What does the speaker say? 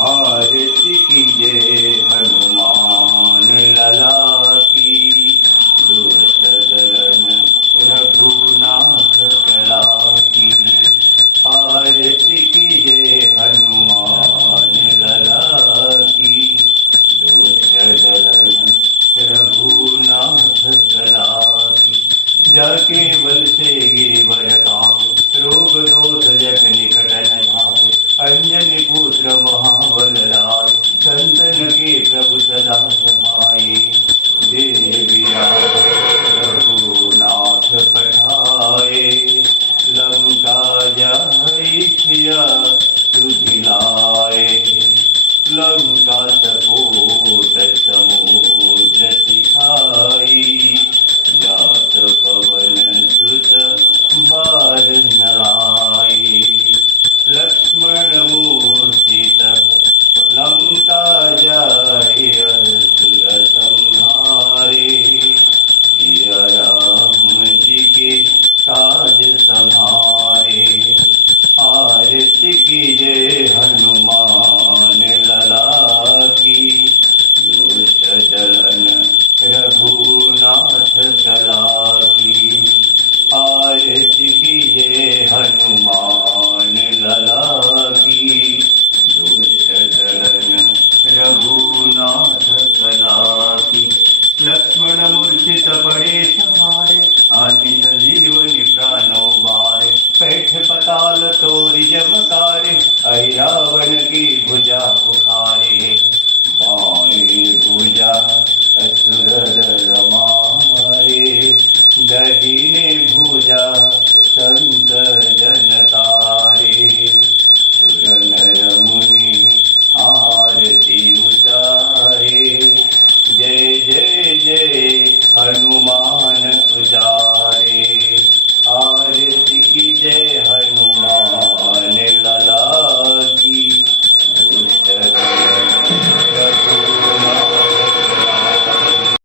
आरती कीजिए हनुमान लला की, दुष्ट दलन रघुनाथ कला की। आरती कीजिए हनुमान लला की, दुष्ट दलन रघुनाथ कला की। जाके बल से गिरिवर कांपे, रोग दोष जग निकट न झाँके। अंजनी पुत्र महाबल लाए, संतन के प्रभु सदा सहाय। देविया रघुनाथ पठाए, लंका जाई सिया तुझिलाए। लंका सकोट समुद्र सिखाई, जात पवन सुत बार नलाई। लक्ष्मण मूर्छित लंका जाय, असुर संहारे। सिया राम जी के काज संहारे। आरती कीजिए हनुमान लला की, दुष्ट दलन रघुनाथ कला की। आरती कीजिए हनुमान लला की, दुष्ट दलन रघुनाथ कला की। लक्ष्मण मूर्छित पड़े समारे, आदि संजीवनी प्राणो बारे। पैठ पताल तोरि जम